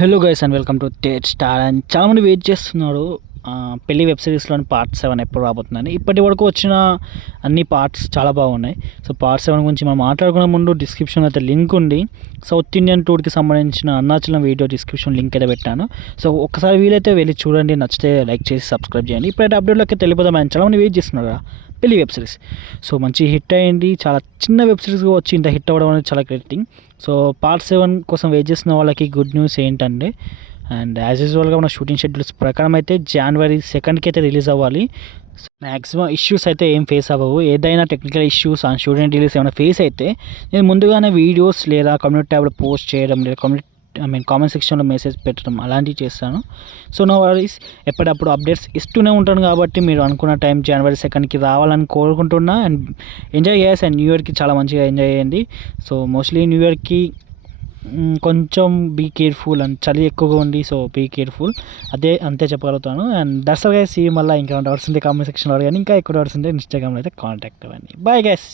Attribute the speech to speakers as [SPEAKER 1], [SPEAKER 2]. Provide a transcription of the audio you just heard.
[SPEAKER 1] Hello guys and welcome to Tate star and చాలామంది wait చేస్తున్నారు. పెళ్ళి వెబ్ సిరీస్లోని పార్ట్ సెవెన్ ఎప్పుడు రాబోతుందని. ఇప్పటి వరకు వచ్చిన అన్ని పార్ట్స్ చాలా బాగున్నాయి. సో పార్ట్ సెవెన్ గురించి మనం మాట్లాడుకునే ముందు డిస్క్రిప్షన్ అయితే లింక్ ఉంది. సౌత్ ఇండియన్ టూర్కి సంబంధించిన అరుణాచలం వీడియో డిస్క్రిప్షన్ లింక్ అయితే పెట్టాను. సో ఒక్కసారి వీలైతే వెళ్ళి చూడండి. నచ్చితే లైక్ చేసి సబ్స్క్రైబ్ చేయండి. ఇప్పుడైతే అప్డేట్లోకి తెలిపోదాం ఆయన చాలామంది వెయిట్ చేస్తున్నారు కదా. పెళ్ళి వెబ్ సిరీస్. సో మంచి హిట్ అయ్యింది. చాలా చిన్న వెబ్ సిరీస్గా వచ్చి ఇంత హిట్ అవ్వడం అనేది చాలా క్రెడిటింగ్ సో పార్ట్ సెవెన్ కోసం వెయిట్ చేసిన వాళ్ళకి గుడ్ న్యూస్ ఏంటంటే అండ్ యాజ్ యూజువల్గా మన షూటింగ్ షెడ్యూల్స్ ప్రకారం అయితే జనవరి సెకండ్కి అయితే రిలీజ్ అవ్వాలి. మ్యాక్సిమం ఇష్యూస్ అయితే ఏం ఫేస్ అవ్వవు. ఏదైనా technical issues and student release ఏమైనా ఫేస్ అయితే నేను ముందుగానే వీడియోస్ లేదా కమ్యూనిటీ ట్యాబ్లో పోస్ట్ చేయడం లేదా కమ్యూనిటీ ఐ మీన్ కామెంట్ సెక్షన్లో మెసేజ్ పెట్టడం అలాంటివి చేస్తాను. సో నో వరీస్ ఎప్పటికప్పుడు అప్డేట్స్ ఇస్తూనే ఉంటాను కాబట్టి మీరు అనుకున్న టైం జనవరి సెకండ్కి రావాలని కోరుకుంటున్నా. అండ్ ఎంజాయ్ చేయాలి అండ్ న్యూ ఇయర్కి చాలా మంచిగా ఎంజాయ్ చేయండి. సో మోస్ట్లీ న్యూ ఇయర్కి కొంచెం బీ కేర్ఫుల్ అండ్ చలి ఎక్కువగా ఉంది. సో బీ కేర్ఫుల్ అదే అంతే చెప్పగలుగుతాను. అండ్ దర్శగా సీ మళ్ళీ ఇంకా డౌట్స్ ఉంటే కామెంట్ సెక్షన్లో కానీ ఇంకా ఎక్కువ డౌట్స్ ఉంటే ఇన్స్టాగ్రామ్లో అయితే కాంటాక్ట్ అవ్వండి. Bye guys